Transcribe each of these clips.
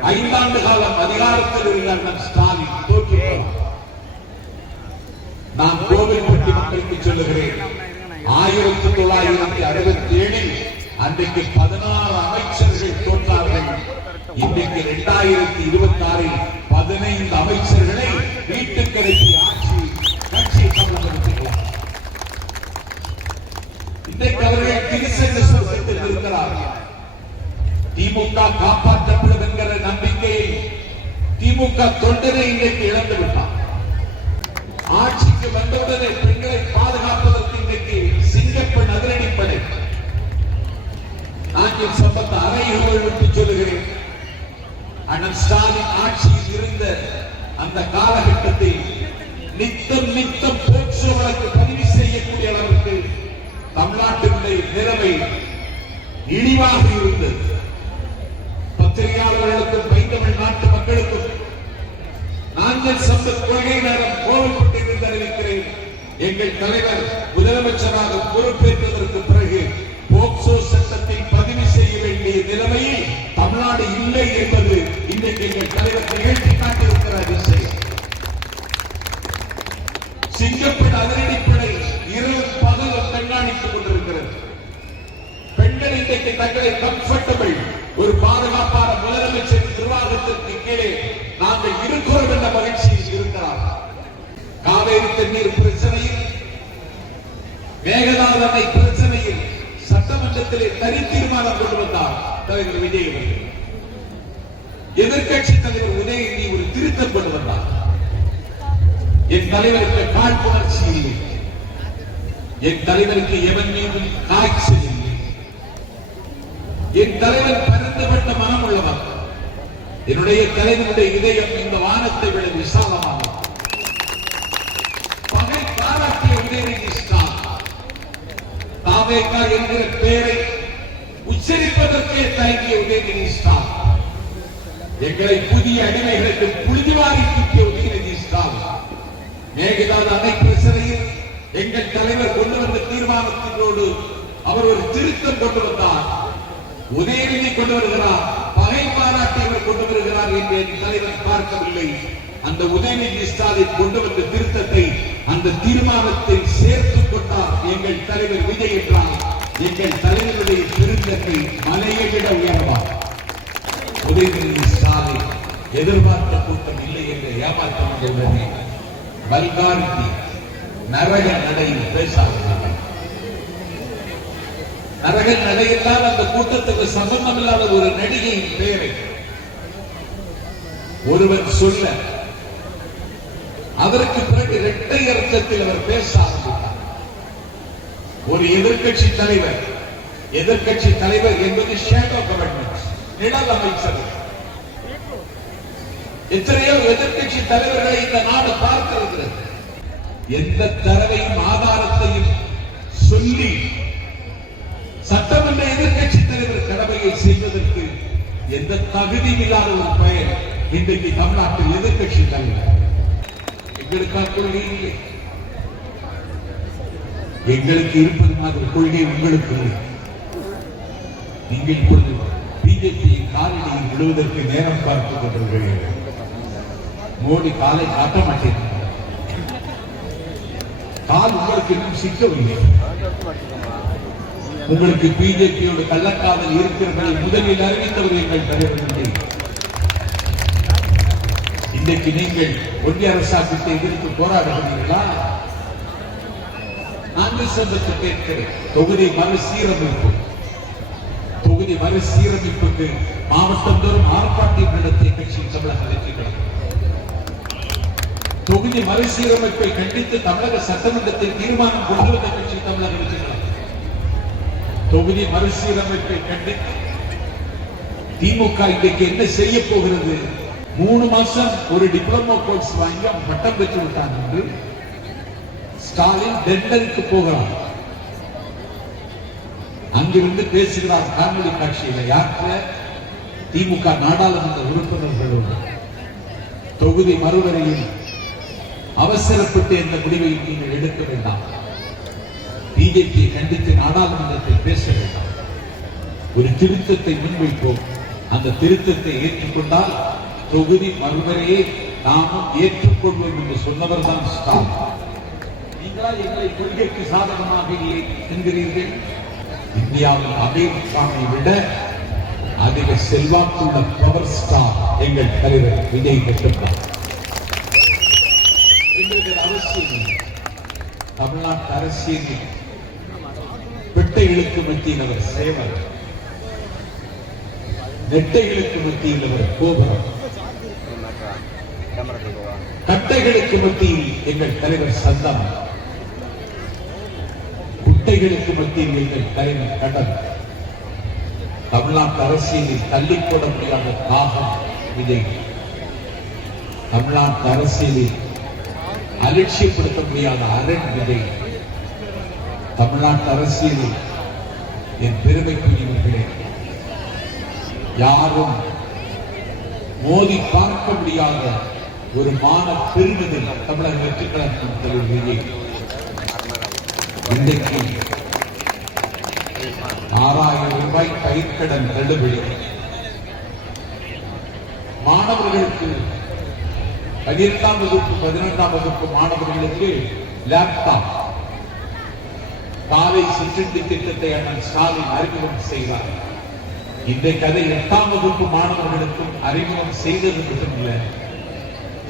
5 ஆண்டு காலம் அதிகாரத்தில் இருந்த ஸ்டாலின் தோற்றுவிட்டார். நான் கோவில்பட்டி மக்களுக்கு சொல்லுகிறேன், 1967 அன்றைக்கு 16 அமைச்சர்கள் தோற்றார்கள். இன்றைக்கு 2026 15 அமைச்சர்களை வீட்டுக்கு அனுப்பி ஆட்சி கட்சி கவனப்படுத்திக்கலாம். இன்றைக்கு அவர்கள் திருச்செந்த சொர்க்கத்தில் இருக்கிறார்கள். திமுக காப்பாற்றப்படும் என்கிற நம்பிக்கையை திமுக தொண்டரை இன்றைக்கு இழந்து விட்டார். ஆட்சிக்கு வந்தவுடனே பெண்களை பாதுகாப்பதற்கு இன்றைக்கு சிங்கப்பெண் அதிரடிப்படை நாங்கள் சம்பந்த அறைகள் விட்டு சொல்லுகிறேன். அண்ணன் ஸ்டாலின் ஆட்சியில் இருந்த அந்த காலகட்டத்தில் நித்தம் போக்சோ வழக்கு பதிவு செய்யக்கூடிய அளவுக்கு தமிழ்நாட்டினுடைய நிலைமை இழிவாக இருந்தது. பத்திரிகையாளர்களுக்கும் பைந்தமிழ் நாட்டு மக்களுக்கும் நாங்கள் சம்பத் கொள்கை நேரம் கோவில்பட்டியில் அறிவிக்கிறேன். எங்கள் தலைவர் முதலமைச்சராக பொறுப்பேற்றதற்கு பிறகு போக்சோ சட்டத்தை பதிவு செய்ய வேண்டிய நிலைமையில் தமிழ்நாடு இல்லை என்பது இன்றைக்கு எங்கள் தலைவர் நிகழ்த்தி காட்டியிருக்கிற விஷயம். சிங்கப்பெண் அதிரடிப்படை இரவு பகலும் கண்காணித்துக் கொண்டிருக்கிறது. பெண்கள் இன்றைக்கு தங்களை கம்ஃபர்டபிள் ஒரு பாதுகாப்பான முதலமைச்சர் நிர்வாகத்திற்கு கீழே நாங்கள் இருக்கிறோம் என்ற மகிழ்ச்சியில் இருக்கிறார். காவேரி தண்ணீர் பிரச்சனையில், மேகதாது அணை பிரச்சனையில் சட்டமன்றத்திலே தனி தீர்மானம் கொண்டு வந்தார் தலைவர் விஜய் அவர்கள். எதிர்கட்சி தலைவர் உதயநிதி ஒரு திருத்தம் கொண்டு வந்தார். என் தலைவருக்கு காழ்ப்புணர்ச்சி இல்லை, என் தலைவருக்கு எவன் மீதும் காய்ச்சல் இல்லை, என் தலைவர் பரிந்துபட்ட மனம் உள்ளவர். என்னுடைய தலைவனுடைய இதயம் இந்த வானத்தை விட விசாலமானது. பகை பாராட்டிய உதயநிதி ஸ்டாலின் தாவேகா என்கிற பெயரை உச்சரிப்பதற்கே தயங்கிய உதயநிதி ஸ்டாலின், எங்களை புதிய அடிமைகளுக்கு புழுதிவாரி தூக்கிய உதயநிதி ஸ்டாலின், மேகதாது அணை பிரச்சனையில் எங்கள் தலைவர் கொண்டு வந்த தீர்மானத்தினோடு அவர் ஒரு திருத்தம் கொண்டு வந்தார். உதயநிதி கொண்டு வருகிறார், பகை பாராட்டியவர் கொண்டு வருகிறார் என்று என் தலைவர் பார்க்கவில்லை. அந்த உதயநிதி ஸ்டாலின் கொண்டு வந்த திருத்தத்தை அந்த தீர்மானத்தில் சேர்த்துக் கொண்டார் எங்கள் தலைவர் விஜய் என்றார். எங்கள் தலைவருடைய திருத்தத்தை மலையை விட உயர்வார். உதயநிதி ஸ்டாலின் எதிர்பார்த்த கூட்டம் இல்லை என்று ஏமாற்றமுள்ளது. வல்காரிட்டி நரக நடையில் பேசாதீர்கள். நரக நடையில்லாத அந்த கூட்டத்துக்கு சம்பந்தம் இல்லாத ஒரு நடிகையின் பெயரை ஒருவன் சொல்ல, அதற்கு பிறகு இரட்டை அர்த்தத்தில் அவர் பேச ஆரம்பித்தார். ஒரு எதிர்கட்சி தலைவர் என்பது ஷேடோ கவர்மெண்ட், நிழல் அமைச்சர். எத்தனையோ எதிர்கட்சி தலைவர்களை இந்த நாடு பார்த்திருக்கிறது. எந்த தரவையும் ஆதாரத்தையும் சொல்லி சட்டமன்ற எதிர்கட்சி தலைவர் கடமையை செய்வதற்கு எந்த தகுதி இல்லாத ஒரு பெயர் இன்றைக்கு தமிழ்நாட்டில் எதிர்கட்சி தலைவர். எங்களுக்கான கொள்கை இல்லை, எங்களுக்கு இருப்பது மாதிரி கொள்கை உங்களுக்கு இல்லை. நீங்கள் இப்பொழுது பிஜேபியின் காலடியில் விழுவதற்கு நேரம் பார்த்துக் கொண்டிருக்கிறீர்கள். மோடி காலை காட்ட மாட்டேன், கால் உங்களுக்கு இன்னும் சிக்கவில்லை. உங்களுக்கு பிஜேபியோட கள்ளக்காதல் இருக்கிறவர்களை முதலில் அறிவித்தவர் எங்கள் தலைவர். இன்றைக்கு நீங்கள் ஒன்றிய அரசாங்கத்தை எதிர்த்து போராடுகிறீர்களா? நாங்கள் சம்பத்து கேட்கிறேன். தொகுதி மறுசீரமைப்புக்கு மாவட்டம் தோறும் ஆர்ப்பாட்டம் நடத்திய கட்சி தமிழக வெற்றிகள். தொகுதி மறுசீரமைப்பை கண்டித்து தமிழக சட்டமன்றத்தில் தீர்மானம் கொண்டு வந்த கட்சி தமிழக வெற்றிகள். தொகுதி மறுசீரமைப்பை கண்டித்து திமுக இன்றைக்கு என்ன செய்ய போகிறது? 3 மாசம் ஒரு டிப்ளமோ கோர்ஸ் வாங்கி பட்டம் பெற்று விட்டான் என்று ஸ்டாலின் டெண்டருக்கு போகிறார். அங்கிருந்து பேசுகிறார் காணொலி காட்சியில். யாருக்கு? திமுக நாடாளுமன்ற உறுப்பினர்களோடு. தொகுதி மறுவரையில் அவசரப்பட்டு எந்த முடிவை நீங்கள் எடுக்க வேண்டாம். பிஜேபியை கண்டித்து நாடாளுமன்றத்தில் பேச வேண்டாம். ஒரு திருத்தத்தை முன்வைப்போம். அந்த திருத்தத்தை ஏற்றுக்கொண்டால் தொகுதி மறுவரையே நாமும் ஏற்றுக்கொள்வோம் என்று சொன்னவர் தான் ஸ்டாலின். நீங்களா எங்களை கொள்கைக்கு சாதகமாக இல்லை என்கிறீர்கள்? இந்தியாவில் அமெரிக்காவை விட அதிக செல்வாக்குள்ள பவர் ஸ்டார் எங்கள் தலைவர் விஜய் பெற்றார். எங்களுக்கு அவசியம் தமிழ்நாட்டு அரசியலில் பெட்டைகளுக்கு மத்தியில் அவர் சேவர், நெட்டைகளுக்கு மத்தியில் அவர் கோபுரம், கட்டைகளுக்கு மத்தியில் எங்கள் தலைவர் சந்தம், குட்டைகளுக்கு மத்தியில் எங்கள் தலைவர் கடல். தமிழ்நாட்டு அரசியலில் தள்ளிப்போட முடியாத தாகம் விஜய். தமிழ்நாட்டு அரசியலில் அலட்சியப்படுத்த முடியாத அரண் விஜய். தமிழ்நாட்டு அரசியலில் என் பெருமைக்குரியவர்களே, யாரும் மோதி பார்க்க முடியாத ஒரு மான பெருமிதல் தமிழக வெற்றிக் கழகத்தின் தலைவர் விஜய். இன்றைக்கு 6000 ரூபாய் பயிர்க்கடன் தள்ளுபடி, மாணவர்களுக்கு 12ஆம் வகுப்பு 11ஆம் வகுப்பு மாணவர்களுக்கு லேப்டாப், காலை சிற்றுண்டி திட்டத்தை அண்ணன் ஸ்டாலின் அறிமுகம் செய்தார். இன்றைக்கு அதை 8ஆம் வகுப்பு மாணவர்களுக்கும் அறிமுகம் செய்தது மட்டுமல்ல,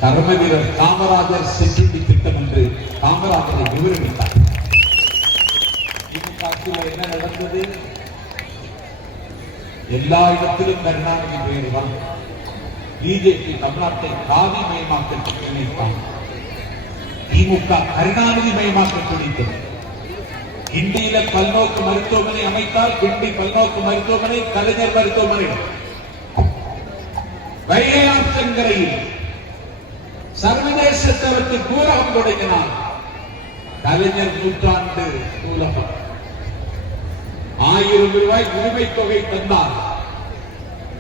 கர்ம வீரர் காமராஜர் சிற்றுண்டி திட்டம் என்று காமராஜரை விவரித்தார். என்ன நடந்தது? எல்லா இடத்திலும் கருணாநிதி பெயர் வரும். பிஜேபி தமிழ்நாட்டை காதி மயமாக்க நினைத்தார். திமுக கருணாநிதி மயமாக்க துடித்தது. கிண்டியில பல்நோக்கு மருத்துவமனை அமைத்தால் கிண்டி பல்நோக்கு மருத்துவமனை கலைஞர் மருத்துவமனை. வைகை ஆற்றங்கரையில் சர்வதேச தரத்துக்கு நூலகம் தொடங்கினார். கலைஞர் நூற்றாண்டு நூலகம். 1000 ரூபாய் உரிமை தொகை தந்தார்.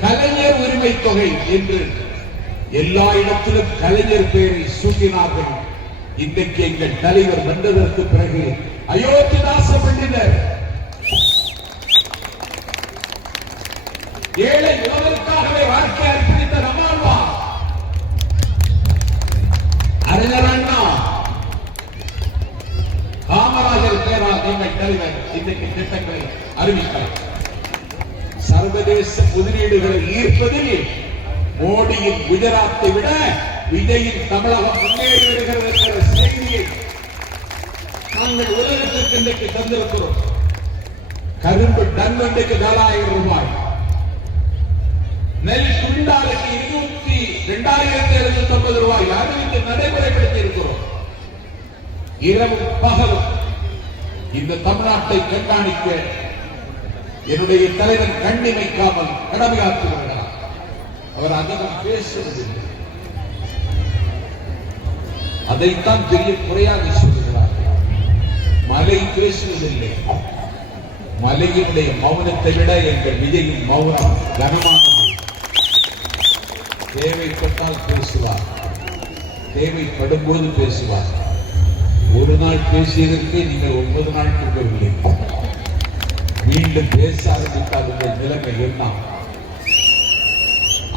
கலைஞர் உரிமை தொகை என்று எல்லா இடத்திலும் கலைஞர் பெயரை சூட்டினார்கள். இன்றைக்கு எங்கள் தலைவர் வந்ததற்கு பிறகு அயோத்திதாச பண்டிதர் ஏழை உணவிற்காகவே வாழ்க்கை அர்ப்பணித்த நம்மாழ்வா, அறிஞர் அண்ணா, காமராஜர் பெயரால் எங்கள் தலைவர் இன்றைக்கு திட்டங்களை அறிவித்தார். சர்வதேச முதலீடுகளை ஈர்ப்பதில் மோடியின் குஜராத்தை விட விஜயின் தமிழகம் முன்னேறி வருகிறது என்கிற செய்தியை நாங்கள் உலகத்திற்கு இன்றைக்கு தந்திருக்கிறோம். கரும்பு டன் இன்றைக்கு 4000 ரூபாய், நெல் குண்டாலுக்கு 22,750 ரூபாய் அறிவித்து நடைமுறைப்படுத்தி இருக்கிறோம். இரவும் பகலும் இந்த தமிழ்நாட்டை கண்காணிக்க என்னுடைய தலைவர் கண்ணிமைக்காமல் கடமையாற்றி வருகிறார். அவர் அதிகம் பேசுவதில்லை, அதைத்தான் பெரிய குறையாக சொல்கிறார். மலை பேசுவதில்லை. மலையினுடைய மௌனத்தை விட எங்கள் விஜயின் மௌனம் கனமானது. தேவைப்பட்டால் பேசுவார், தேவைப்படும் போது பேசுவார். ஒரு நாள் பேசியதற்கு நீங்கள் 9 நாள் தூங்கவில்லை. மீண்டும் பேச ஆரம்பித்தால் உங்கள் நிலைமை என்ன?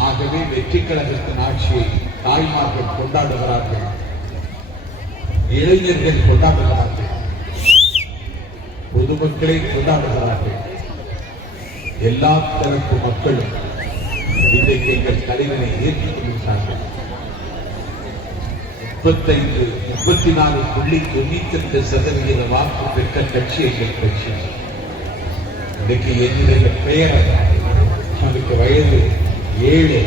ஆகவே வெற்றிக் கழகத்தின் ஆட்சியை தாய்மார்கள் கொண்டாடுகிறார்கள், இளைஞர்கள் கொண்டாடுகிறார்கள், பொதுமக்களை கொண்டாடுகிறார்கள். எல்லா தரப்பு மக்களும் இன்றைக்கு எங்கள் தலைவரை ஏற்றுக் கொள்கிறார்கள். 34.92% வாக்கு பெற்ற கட்சி எங்கள் கட்சி. இன்றைக்கு என்னுடைய பெயர், அவருக்கு வயது 7,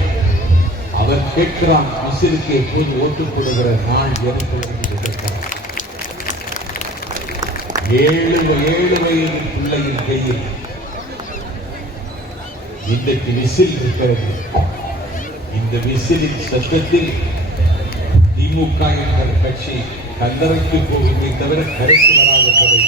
அவர் கேட்கிறான் மிசிலுக்கு எப்போது ஓட்டு போடுகிற நாள் எனக்கு இருக்கிறார். 7 வயது பிள்ளையின் கையில் இன்றைக்கு விசில் இருக்கிறது. இந்த விசிலின் சட்டத்தில் திமுக என்ற கட்சி கல்லறைக்கு போவதை தவிர கரைக்கு வராது என்பதை